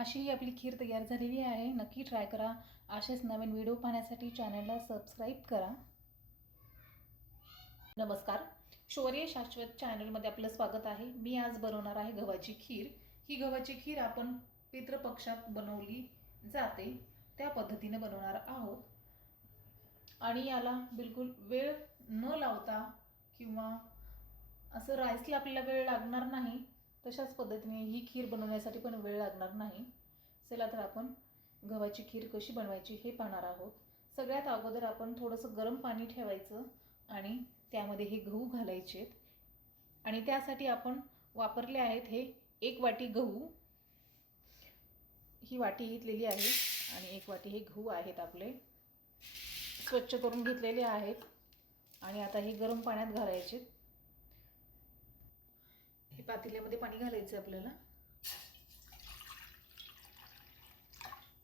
अशी ही आपली खीर तयार झालेली आहे. नक्की ट्राय करा. असेच नवीन व्हिडिओ पाहण्यासाठी चॅनलला सबस्क्राईब करा. नमस्कार. शौर्य शाश्वत चॅनलमध्ये आपलं स्वागत आहे. मी आज बनवणार आहे गव्हाची खीर. ही गव्हाची खीर आपण पितृपक्षात बनवली जाते. त्या पद्धतीने बनवणार आहोत. आणि याला बिलकुल वेळ न लावता किंवा असं राईसला आपल्याला वेळ लागणार नाही तशाच पद्धतीने ही खीर बनवण्यासाठी पण वेळ लागणार नाही. चला तर आपण गव्हाची खीर कशी बनवायची हे पाहणार आहोत. सगळ्यात अगोदर आपण थोडंसं गरम पाणी ठेवायचं आणि त्यामध्ये हे गहू घालायचे. आणि त्यासाठी आपण वापरले आहेत हे एक वाटी गहू. ही वाटी घेतलेली आहे आणि एक वाटी हे गहू आहेत आपले. स्वच्छ करून घेतलेले आहेत. आणि आता हे गरम पाण्यात घालायचे. हे पातेल्यामध्ये पाणी घालायचं आपल्याला.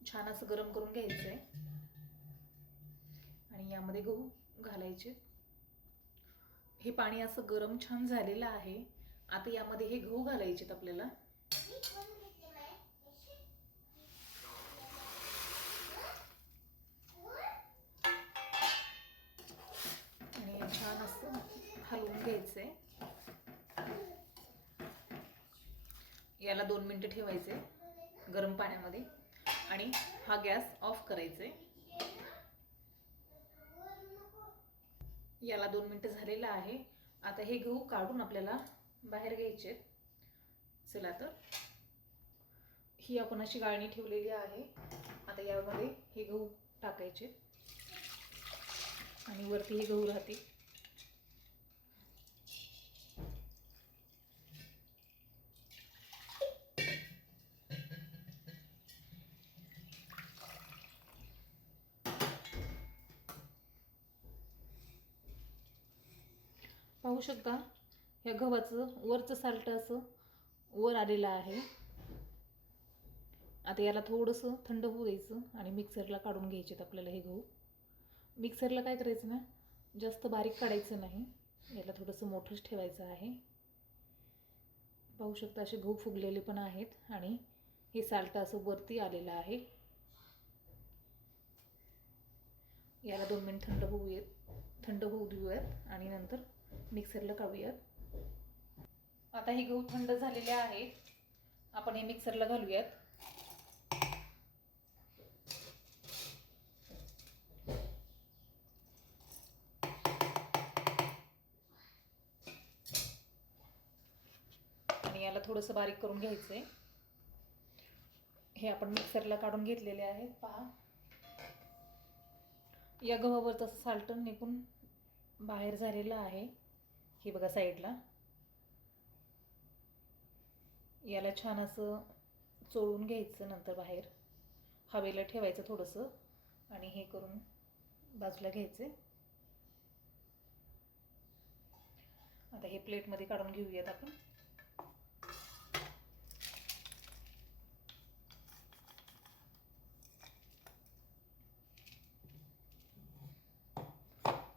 छान असं गरम करून घ्यायचं आहे. आणि यामध्ये गहू घालायचे. हे पाणी असं गरम छान झालेलं आहे. आता यामध्ये हे गहू घालायचेत आपल्याला. याला दोन मिनटं ठेवायचे गरम पाण्यामध्ये. आणि हा गॅस ऑफ करायचे. याला दोन मिनटं झालेलं आहे. आता हे गहू काढून आपल्याला बाहेर घ्यायचे चला तर. ही आपण अशी गाळणी ठेवलेली आहे. आता यामध्ये हे गहू टाकायचे. आणि वरती हे गहू राहते पाहू शकता ह्या गव्हाचं वरचं साल्ट असं वर आलेलं आहे. आता याला थोडंसं थंड होऊ द्यायचं आणि मिक्सरला काढून घ्यायचेत आपल्याला हे गहू. मिक्सरला काय करायचं ना जास्त बारीक काढायचं नाही. याला थोडंसं मोठंच ठेवायचं आहे. पाहू शकता असे गहू फुगलेले पण आहेत आणि हे साल्ट असं वरती आलेलं आहे. याला दोन मिनिट थंड होऊ येत थंड होऊ देऊयात आणि नंतर मिक्सरला काढूयात. आता हे गहू थंड झालेले आहेत आपण हे मिक्सरला घालूयात. आणि याला थोडंसं बारीक करून घ्यायचं आहे हे आपण मिक्सरला काढून घेतलेले आहेत. पहा. या गव्हावर तसं साल्टन निघून बाहेर झालेलं आहे. हे बघा साईडला. याला छान असं चोळून घ्यायचं नंतर बाहेर. हवेला ठेवायचं थोडंसं आणि हे करून बाजूला घ्यायचे. आता हे प्लेटमध्ये काढून घेऊयात आपण.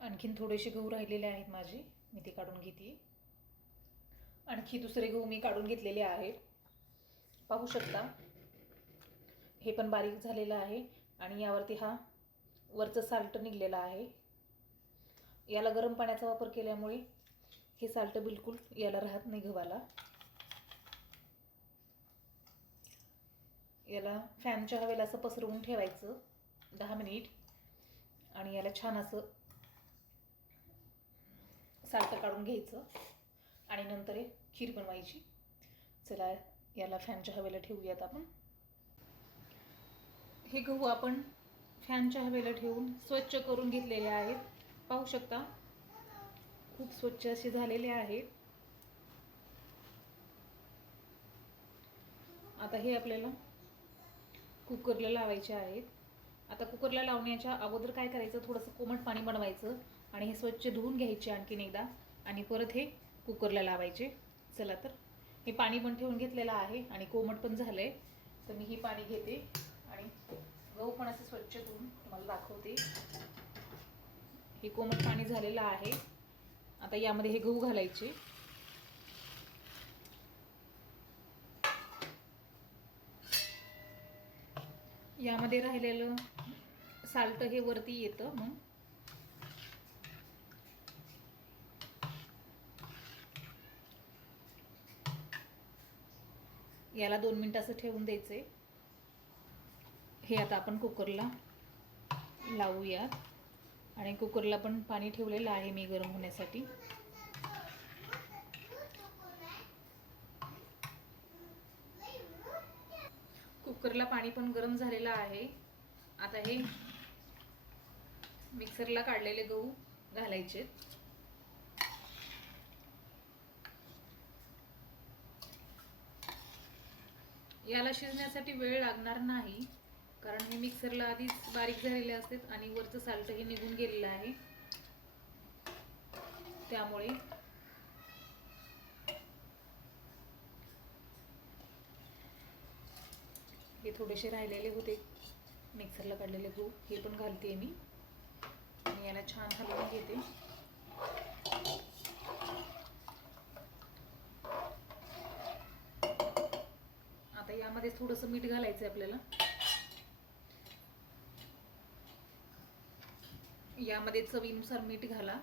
आणखीन थोडेसे गहू राहिलेले आहेत माझे. मी ते काढून घेते. आणखी दुसरे गहू मी काढून घेतलेले आहेत. पाहू शकता. हे पण बारीक झालेलं आहे आणि यावरती हा वरचं साल्ट निघलेलं आहे. याला गरम पाण्याचा वापर केल्यामुळे हे साल्ट बिलकुल याला राहत नाही गव्हाला. याला फॅनच्या हवेला असं पसरवून ठेवायचं दहा मिनिट आणि याला छान असं साल्ट काढून घ्यायचं आणि नंतर हे खीर बनवायची. चला याला फॅनच्या हवेला ठेवूयात आपण. हे गहू आपण फॅनच्या हवेला ठेवून स्वच्छ करून घेतलेले आहेत. पाहू शकता खूप स्वच्छ असे झालेले आहेत. आता हे आपल्याला कुकरला लावायचे आहेत. आता कुकरला लावण्याच्या अगोदर काय करायचं? थोडंसं कोमट पाणी बनवायचं. आणि हे स्वच्छ धुवून घ्यायचे आणखीन एकदा आणि परत हे कुकरला लावायचे. चला तर. हे पाणी पण ठेवून घेतलेलं आहे आणि कोमट पण झालं आहे तर मी ही पाणी घेते आणि गहू पण असं स्वच्छ धुवून तुम्हाला दाखवते. हे कोमट पाणी झालेलं आहे. आता यामध्ये हे गहू घालायचे. यामध्ये राहिलेलं साल्ट हे वरती येतं मग. याला दोन मिनटं असं ठेवून द्यायचे हे आता आपण कुकरला लावूया. आणि कुकरला पण पाणी ठेवलेलं आहे मी गरम होण्यासाठी. कुकरला पाणी पण गरम झालेलं आहे. आता हे मिक्सरला काढलेले गहू घालायचे याला शिजण्यासाठी वेळ लागणार नाही कारण हे मिक्सरला आधीच बारीक झालेले असतात आणि वरचं साल्टही निघून गेलेलं आहे. त्यामुळे हे थोडेसे राहिलेले होते. मिक्सरला काढलेले गहू हे पण घालते मी. आणि याला छान हलवून घेते. त्यामध्ये थोडंसं मीठ घालायचं आहे आपल्याला. यामध्ये चवीनुसार मीठ घाला.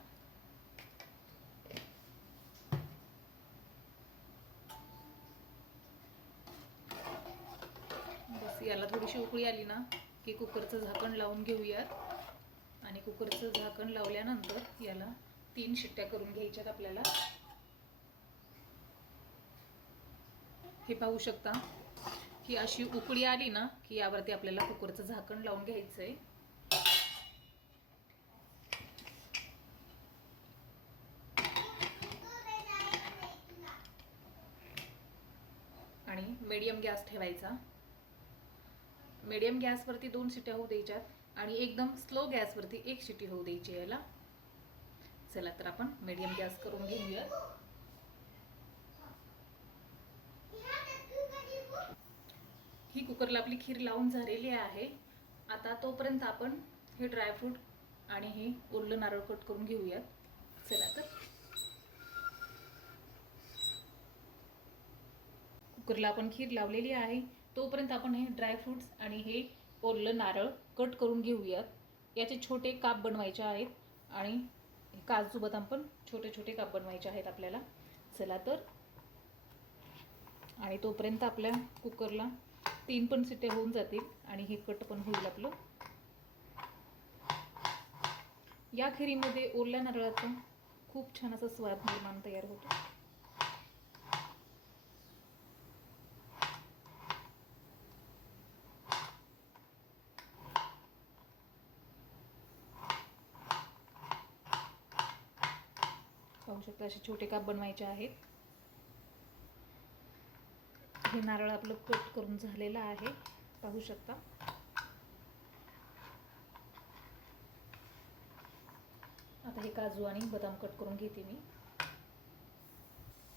बस याला थोडीशी उकळी आली ना की कुकरचं झाकण लावून घेऊयात. आणि कुकरचं झाकण लावल्यानंतर याला तीन शिट्ट्या करून घ्यायच्यात आपल्याला. हे पाहू शकता? ही अशी उकळी आली ना की यावरती आपल्याला कुकरचं झाकण लावून घ्यायचं आहे आणि मीडियम गॅस ठेवायचा. मीडियम गॅसवरती दोन शिट्या होऊ द्यायच्यात आणि एकदम स्लो गॅसवरती एक शिटी होऊ द्यायची याला. चला तर आपण मीडियम गॅस करून घेऊया ही कुकरला आपली खीर लावून झालेली आहे. आता तोपर्यंत आपण हे ड्रायफ्रूट आणि हे ओलं नारळ कट करून घेऊयात. चला तर. कुकरला आपण खीर लावलेली आहे. तोपर्यंत आपण हे ड्रायफ्रुट्स आणि हे ओरलं नारळ कट करून घेऊयात. याचे छोटे काप बनवायचे आहेत आणि काजू बदाम पण छोटे छोटे काप बनवायचे आहेत आपल्याला. चला तर. आणि तोपर्यंत आपल्या कुकरला तीन पण सिट्टे होऊन जातील आणि हे कट पण होईल आपलं. या खिरीमध्ये ओरल्या नारळाचा खूप छान असा स्वाद निर्माण तयार होतो. पाहू शकता असे छोटे काप बनवायचे आहेत. हे नारळ आपलं कट करून झालेलं आहे. पाहू शकता. आता हे काजू आणि बदाम कट करून घेते मी.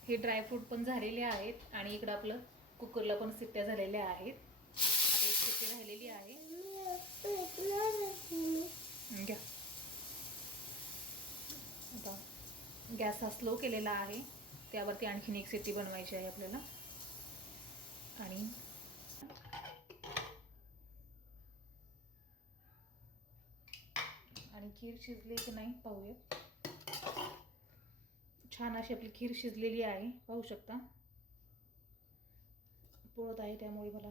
हे ड्रायफ्रूट पण झालेले आहेत आणि इकडं आपलं कुकरला पण सिट्ट्या झालेल्या आहेत. आता एक सिट्टी राहिलेली आहे. घ्या. आता गॅस हा स्लो केलेला आहे. त्यावरती आणखीन एक सिट्टी बनवायची आहे आपल्याला. आणि आणि खीर शिजली की नाही पाहूयात छान अशी आपली खीर शिजलेली आहे पाहू शकता. पोळत आहे त्यामुळे मला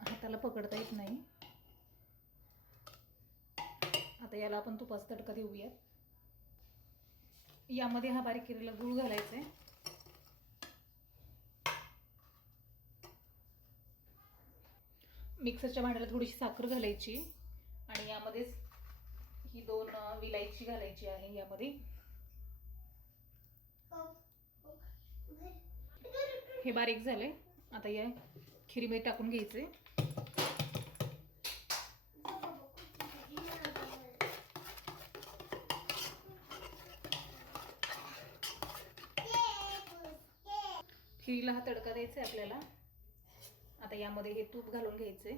हाताला पकडता येत नाही. आता याला आपण तुपाचा तडका देऊयात. यामध्ये हा बारीक केलेला गूळ घालायचा आहे. मिक्सरच्या भांड्याला थोडीशी साखर घालायची आणि यामध्येच ही दोन विलायची घालायची आहे यामध्ये. हे बारीक झाले आता या खिरीमध्ये टाकून घ्यायचे खिरीला हा तडका द्यायचा आहे आपल्याला. यामध्ये हे तूप घालून घ्यायचे.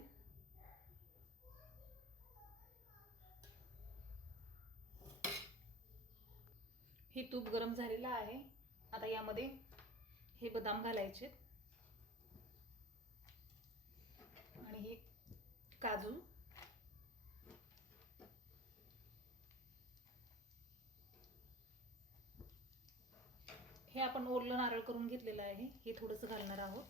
हे तूप गरम झालेलं आहे. आता यामध्ये हे बदाम घालायचे. आणि हे काजू. हे आपण ओरलं नारळ करून घेतलेलं आहे. हे थोडंसं घालणार आहोत.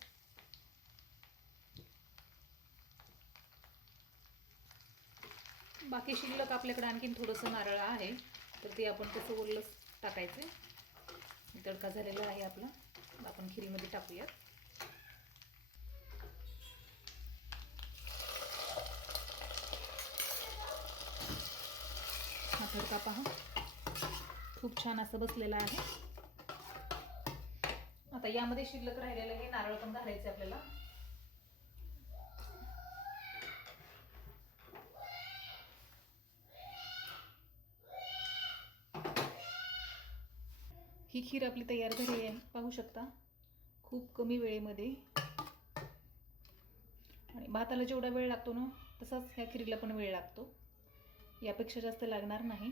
बाकी शिल्लक आपल्याकडे आणखीन थोडंसं नारळ आहे. तर ते आपण कसं ओरलं टाकायचं. तडका झालेला आहे आपला. आपण खिरीमध्ये टाकूयात. हा तडका पहा. खूप छान असं बसलेला आहे. आता यामध्ये शिल्लक राहिलेलं हे नारळ पण घालायचं आपल्याला. ही खीर आपली तयार झाली आहे. पाहू शकता. खूप कमी वेळेमध्ये. आणि भाताला जेवढा वेळ लागतो ना तसाच ह्या खिरीला पण वेळ लागतो. यापेक्षा जास्त लागणार नाही.